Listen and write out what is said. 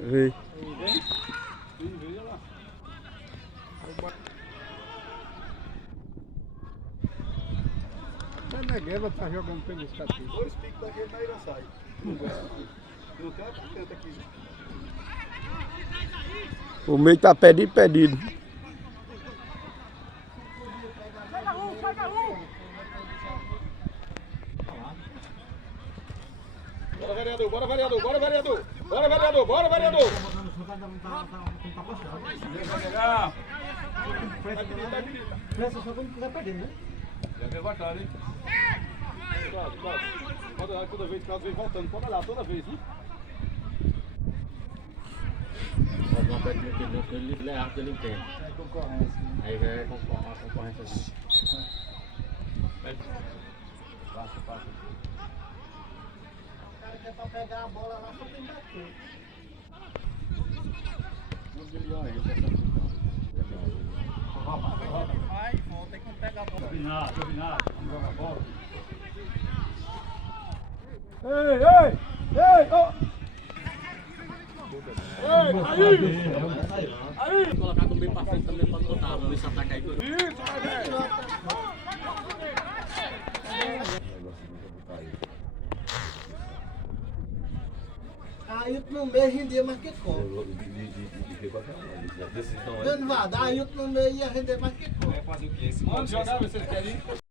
Vem. Vem. Vem. Veja lá. A Negueba tá jogando pelo escativo. Dois picos daquele na ira sai. No canto aqui. O meio tá pedido. Bora, vereador, bora, vereador, bora, vereador. Bora, vereador, bora, vereador. Presta só quando quiser perder, né? Já veio bacana, hein? Claro. Pode olhar toda vez, caso vem voltando. Pode olhar toda vez, viu? Pode uma perto que ele é rápido, ele entende. É concorrência. Aí vai a concorrência assim. Passa. O cara quer pra pegar a bola lá, só tem que bater. Não bilhões, ele quer essa Vai, volta, tem que pegar a bola. Dominado. Vamos jogar a bola. Ei, ó. Aí! Colocar do meio pra frente também pode botar, vamos ver se ataca aí. Ailton no meio rendia mais que Copa. Dando vada, Ailton no meio ia render mais que Copa. Vamos jogar, vocês querem ir?